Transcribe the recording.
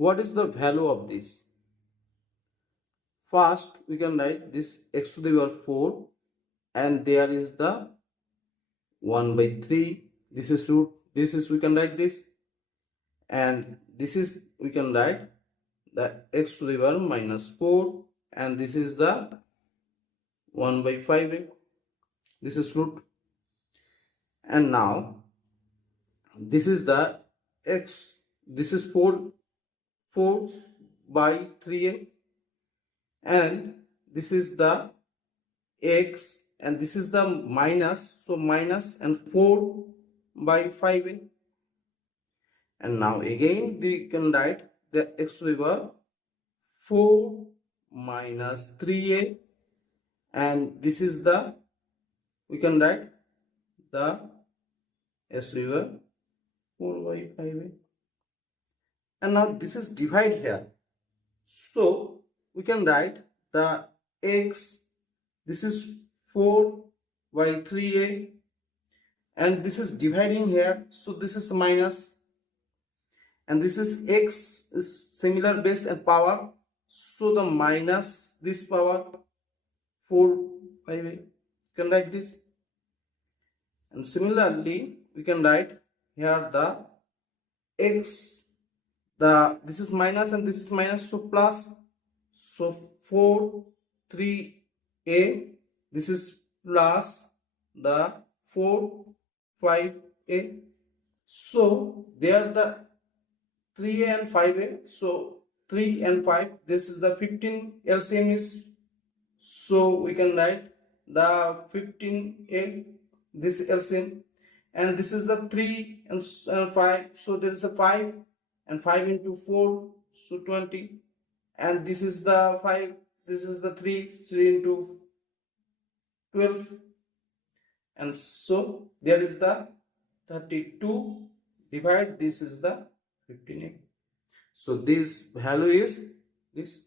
what is the value of this? First, we can write this x to the power 4, and there is the 1 by 3. This is root. This is, we can write this, and this is, we can write the x to the power minus 4, and this is the 1 by 5. This is root. And now this is the x. This is 4 by 3a, and this is the x, and this is the minus, so minus and 4 by 5a. And now again we can write the x to the power 4 minus 3a, and this is the, we can write the x to the power 4 by 5a. And now this is divide here, so we can write the x, this is 4 by 3a, and this is dividing here, so this is the minus, and this is x is similar base and power, so the minus this power 4 by 5a. You can write this, and similarly we can write here the x, this is minus and this is minus, so plus, so 4 3a, this is plus the 4 5a, so there the 3a and 5a, so 3 and 5, this is the 15 LCM is, so we can write the 15a, this LCM, and this is the 3 and 5, so there is a 5, and 5 into 4, so 20, and this is the 5, this is the 3 into 12, and so there is the 32 divide, this is the 15a. So this value is this.